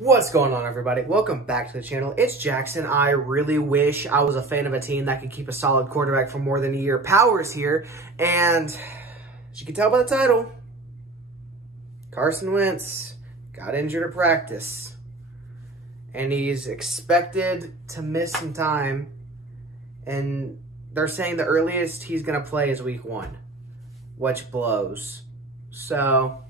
What's going on, everybody? Welcome back to the channel. It's Jackson. I really wish I was a fan of a team that could keep a solid quarterback for more than a year. Powers here, and as you can tell by the title, Carson Wentz got injured at practice, and he's expected to miss some time, and they're saying the earliest he's going to play is week 1, which blows. So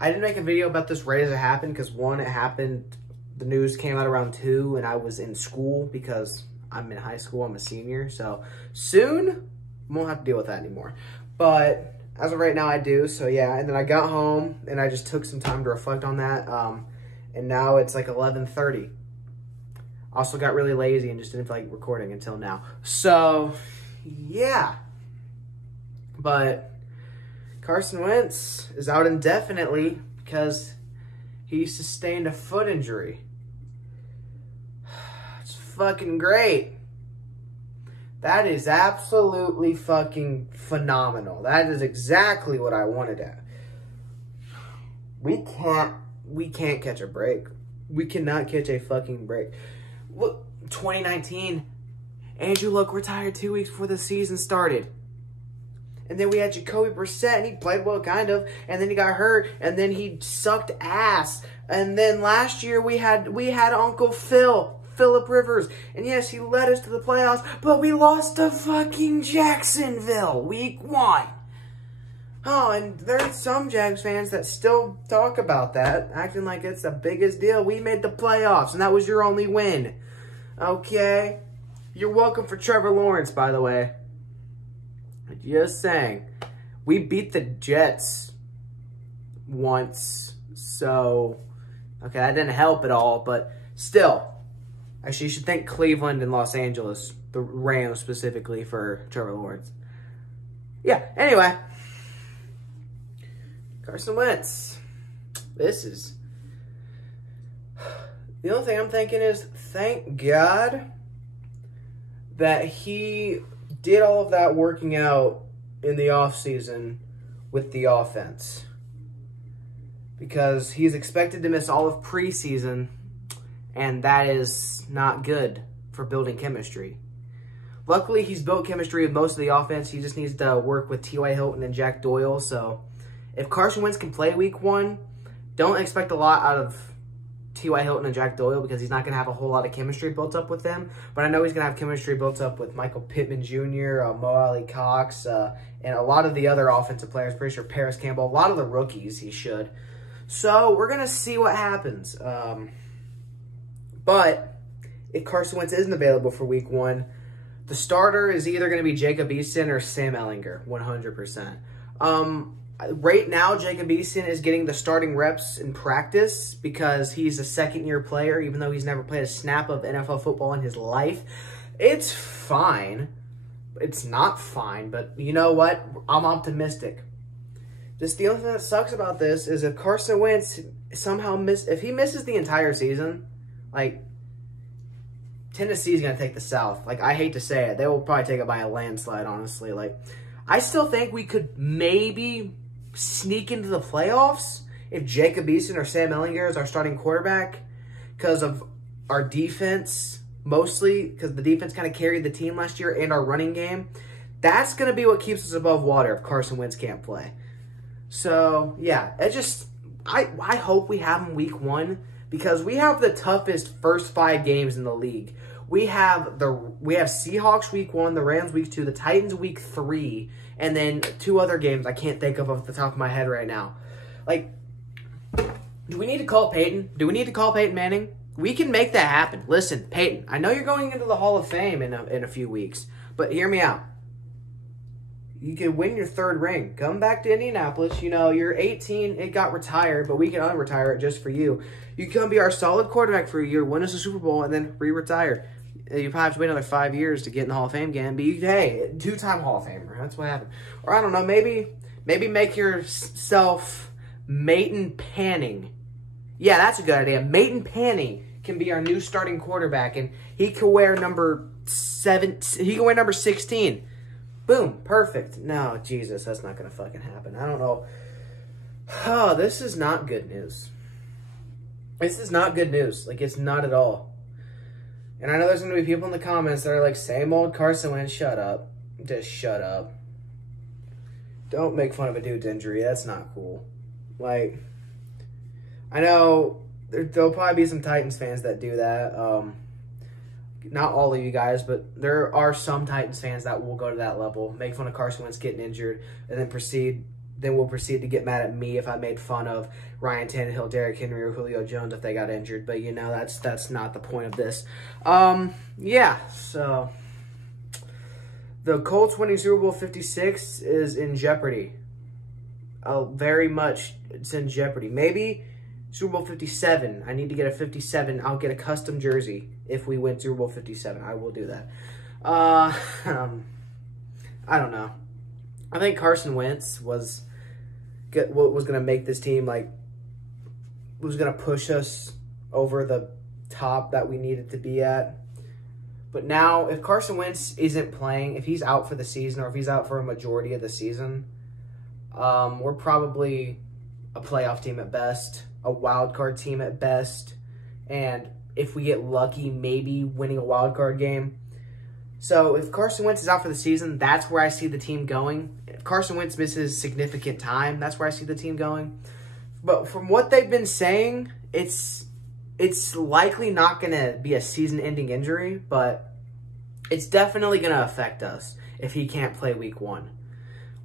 I didn't make a video about this right as it happened because, one, it happened, the news came out around 2, and I was in school because I'm in high school. I'm a senior. So soon, I won't have to deal with that anymore. But as of right now, I do. So yeah, and then I got home, and I just took some time to reflect on that. And now it's like 11:30. Also got really lazy and just didn't feel like recording until now. So yeah. But Carson Wentz is out indefinitely because he sustained a foot injury. It's fucking great. That is absolutely fucking phenomenal. That is exactly what I wanted at. We can't catch a break. We cannot catch a fucking break. Look, 2019, Andrew Luck retired 2 weeks before the season started. And then we had Jacoby Brissett, and he played well, kind of. And then he got hurt, and then he sucked ass. And then last year we had Uncle Phil, Phillip Rivers. And yes, he led us to the playoffs, but we lost to fucking Jacksonville week 1. Oh, and there's some Jags fans that still talk about that, acting like it's the biggest deal. We made the playoffs, and that was your only win. Okay? You're welcome for Trevor Lawrence, by the way. Just saying. We beat the Jets once, so okay, that didn't help at all, but still. Actually, you should thank Cleveland and Los Angeles, the Rams specifically, for Trevor Lawrence. Yeah, anyway. Carson Wentz. This is... The only thing I'm thinking is, thank God that he did all of that working out in the offseason with the offense. Because he's expected to miss all of preseason, and that is not good for building chemistry. Luckily, he's built chemistry with most of the offense. He just needs to work with T.Y. Hilton and Jack Doyle. So if Carson Wentz can play week 1, don't expect a lot out of T.Y. Hilton and Jack Doyle because he's not going to have a whole lot of chemistry built up with them. But I know he's going to have chemistry built up with Michael Pittman Jr., Mo Alley Cox, and a lot of the other offensive players. Pretty sure Paris Campbell, a lot of the rookies he should. So we're going to see what happens. But if Carson Wentz isn't available for week 1, the starter is either going to be Jacob Eason or Sam Ehlinger, 100%. Right now, Jacob Eason is getting the starting reps in practice because he's a second-year player, even though he's never played a snap of NFL football in his life. It's fine. It's not fine, but you know what? I'm optimistic. Just the only thing that sucks about this is if Carson Wentz somehow if he misses the entire season, like, Tennessee's going to take the South. Like, I hate to say it. They will probably take it by a landslide, honestly. Like, I still think we could maybe sneak into the playoffs if Jacob Eason or Sam Ehlinger is our starting quarterback because of our defense, mostly because the defense kind of carried the team last year, and our running game. That's going to be what keeps us above water if Carson Wentz can't play. So, yeah, I hope we have him week 1 because we have the toughest first 5 games in the league. We have Seahawks week 1, the Rams week 2, the Titans week 3, and then 2 other games I can't think of off the top of my head right now. Like, do we need to call Peyton? Do we need to call Peyton Manning? We can make that happen. Listen, Peyton, I know you're going into the Hall of Fame in a few weeks, but hear me out. You can win your 3rd ring. Come back to Indianapolis. You know, you're 18. It got retired, but we can unretire it just for you. You can be our solid quarterback for a year, win us a Super Bowl, and then re-retire. You probably have to wait another 5 years to get in the Hall of Fame again. But hey, 2-time Hall of Famer. That's what happened. Or I don't know, maybe make yourself Peyton Manning. Yeah, that's a good idea. Peyton Manning can be our new starting quarterback, and he can wear number 7. He can wear number 16. Boom, perfect. No, Jesus, that's not going to fucking happen. I don't know. Oh, this is not good news. This is not good news. Like, it's not at all. And I know there's going to be people in the comments that are like, same old Carson Wentz, shut up. Just shut up. Don't make fun of a dude's injury. That's not cool. Like, I know there'll probably be some Titans fans that do that. Not all of you guys, but there are some Titans fans that will go to that level, make fun of Carson Wentz getting injured, and then we'll proceed to get mad at me if I made fun of Ryan Tannehill, Derrick Henry, or Julio Jones if they got injured. But, you know, that's not the point of this. Yeah, so the Colts winning Super Bowl 56 is in jeopardy. Very much it's in jeopardy. Maybe Super Bowl 57. I need to get a 57. I'll get a custom jersey if we win Super Bowl 57. I will do that. I don't know. I think Carson Wentz was going to make this team, like, was going to push us over the top that we needed to be at. But now, if Carson Wentz isn't playing, if he's out for the season or if he's out for a majority of the season, we're probably a playoff team at best, a wild card team at best, and if we get lucky, maybe winning a wild card game. So if Carson Wentz is out for the season, that's where I see the team going. If Carson Wentz misses significant time, that's where I see the team going. But from what they've been saying, it's likely not going to be a season-ending injury, but it's definitely going to affect us if he can't play week 1.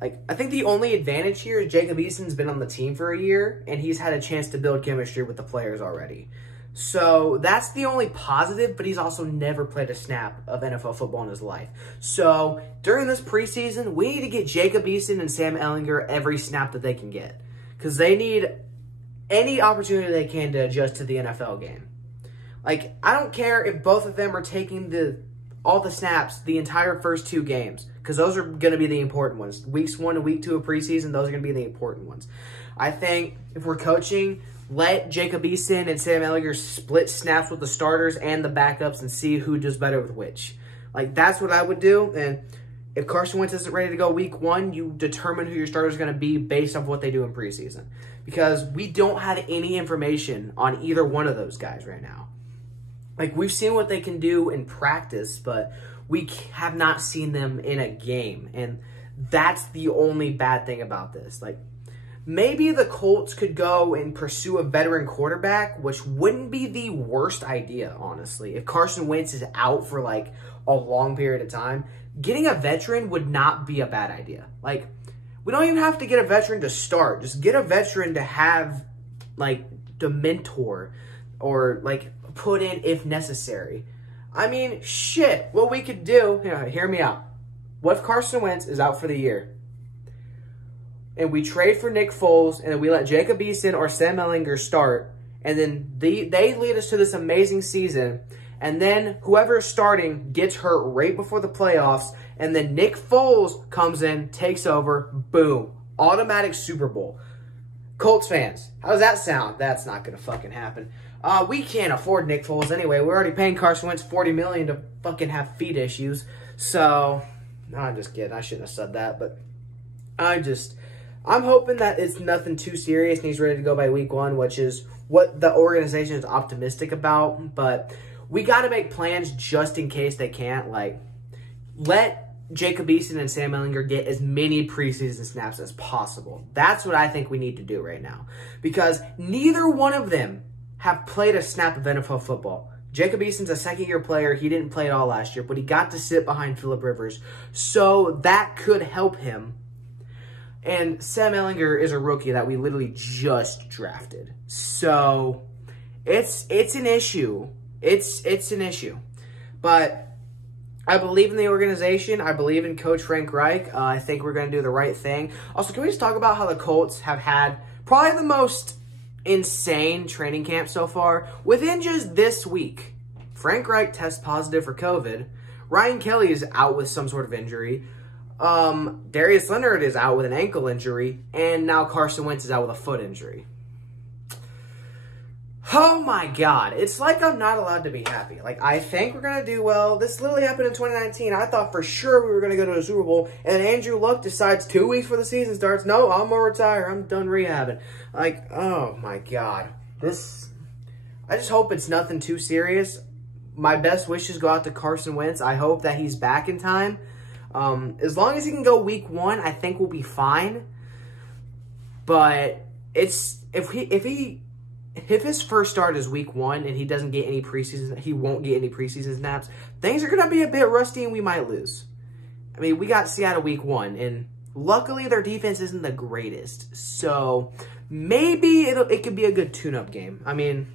Like, I think the only advantage here is Jacob Eason's been on the team for a year, and he's had a chance to build chemistry with the players already. So that's the only positive, but he's also never played a snap of NFL football in his life. So during this preseason, we need to get Jacob Eason and Sam Ehlinger every snap that they can get, because they need any opportunity they can to adjust to the NFL game. Like, I don't care if both of them are taking all the snaps the entire first 2 games, because those are going to be the important ones. Weeks 1 and week 2 of preseason, those are going to be the important ones. I think if we're coaching, let Jacob Eason and Sam Ehlinger split snaps with the starters and the backups and see who does better with which. Like, that's what I would do. And if Carson Wentz isn't ready to go week 1, you determine who your starter is going to be based off what they do in preseason. Because we don't have any information on either one of those guys right now. Like, we've seen what they can do in practice, but we have not seen them in a game. And that's the only bad thing about this. Like, maybe the Colts could go and pursue a veteran quarterback, which wouldn't be the worst idea, honestly. If Carson Wentz is out for, like, a long period of time, getting a veteran would not be a bad idea. Like, we don't even have to get a veteran to start. Just get a veteran to have, like, to mentor or, like, put in if necessary. I mean, shit, what we could do, hear me out. What if Carson Wentz is out for the year? And we trade for Nick Foles, and then we let Jacob Eason or Sam Ehlinger start, and then they lead us to this amazing season, and then whoever is starting gets hurt right before the playoffs, and then Nick Foles comes in, takes over, boom, automatic Super Bowl. Colts fans, how does that sound? That's not going to fucking happen. We can't afford Nick Foles anyway. We're already paying Carson Wentz $40 million to fucking have feet issues. So, no, I'm just kidding. I shouldn't have said that, but I'm hoping that it's nothing too serious and he's ready to go by week 1, which is what the organization is optimistic about. But we got to make plans just in case they can't. Like, let Jacob Eason and Sam Ehlinger get as many preseason snaps as possible. That's what I think we need to do right now. Because neither one of them have played a snap of NFL football. Jacob Eason's a second-year player. He didn't play at all last year, but he got to sit behind Phillip Rivers. So that could help him. And Sam Ehlinger is a rookie that we literally just drafted. So it's an issue. It's an issue. But I believe in the organization. I believe in Coach Frank Reich. I think we're going to do the right thing. Also, can we just talk about how the Colts have had probably the most insane training camp so far? Within just this week, Frank Reich tests positive for COVID. Ryan Kelly is out with some sort of injury. Darius Leonard is out with an ankle injury, and now Carson Wentz is out with a foot injury. Oh my God. It's like I'm not allowed to be happy. Like, I think we're going to do well. This literally happened in 2019. I thought for sure we were going to go to a Super Bowl, and Andrew Luck decides 2 weeks before the season starts, no, I'm going to retire. I'm done rehabbing. Like, oh my God. I just hope it's nothing too serious. My best wishes go out to Carson Wentz. I hope that he's back in time. As long as he can go week 1, I think we'll be fine. But it's if his first start is week 1 and he doesn't get any preseason, he won't get any preseason snaps. Things are gonna be a bit rusty and we might lose. I mean, we got Seattle week 1, and luckily their defense isn't the greatest, so maybe it could be a good tune-up game. I mean,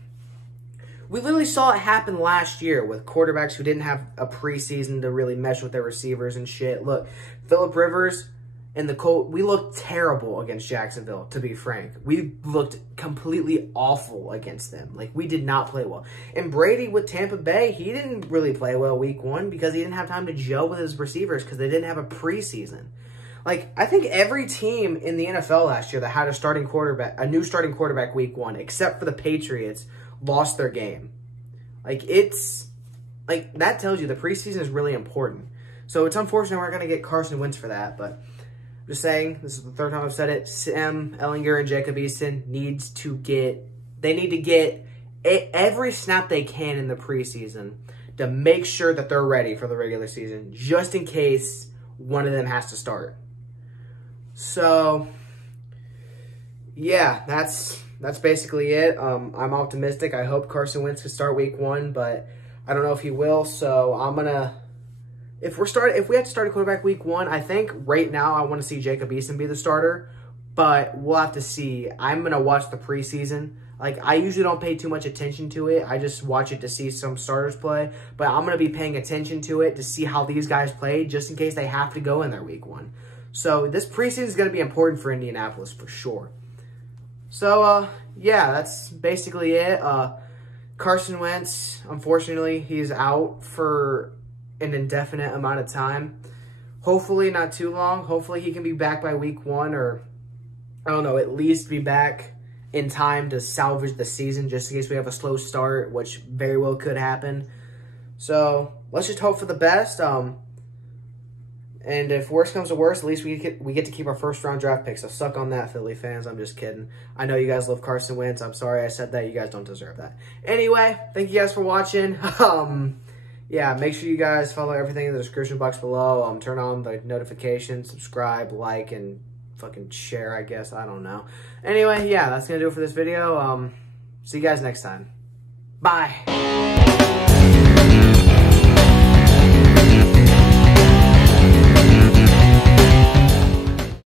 we literally saw it happen last year with quarterbacks who didn't have a preseason to really mesh with their receivers and shit. Look, Phillip Rivers and the Colts, we looked terrible against Jacksonville, to be frank. We looked completely awful against them. Like, we did not play well. And Brady with Tampa Bay, he didn't really play well week 1 because he didn't have time to gel with his receivers because they didn't have a preseason. Like, I think every team in the NFL last year that had a new starting quarterback week 1, except for the Patriots, lost their game. Like, like, that tells you the preseason is really important. So it's unfortunate we're going to get Carson Wentz for that, but I'm just saying, this is the 3rd time I've said it, Sam Ehlinger and Jacob Eason need to get every snap they can in the preseason to make sure that they're ready for the regular season, just in case one of them has to start. So, yeah, that's basically it. I'm optimistic. I hope Carson Wentz can start week 1, but I don't know if he will. So I'm gonna, if we have to start a quarterback week 1, I think right now I want to see Jacob Eason be the starter, but we'll have to see. I'm gonna watch the preseason. Like, I usually don't pay too much attention to it. I just watch it to see some starters play, but I'm gonna be paying attention to it to see how these guys play, just in case they have to go in their week 1. So this preseason is gonna be important for Indianapolis for sure. So, yeah, that's basically it. Carson Wentz, unfortunately, he's out for an indefinite amount of time. Hopefully not too long. Hopefully he can be back by week 1, or, I don't know, at least be back in time to salvage the season, just in case we have a slow start, which very well could happen. So, let's just hope for the best. And if worse comes to worse, at least we get to keep our 1st-round draft pick. So suck on that, Philly fans. I'm just kidding. I know you guys love Carson Wentz. I'm sorry I said that. You guys don't deserve that. Anyway, thank you guys for watching. Yeah, make sure you guys follow everything in the description box below. Turn on the notifications, subscribe, like, and fucking share, I guess. I don't know. Anyway, yeah, that's going to do it for this video. See you guys next time. Bye.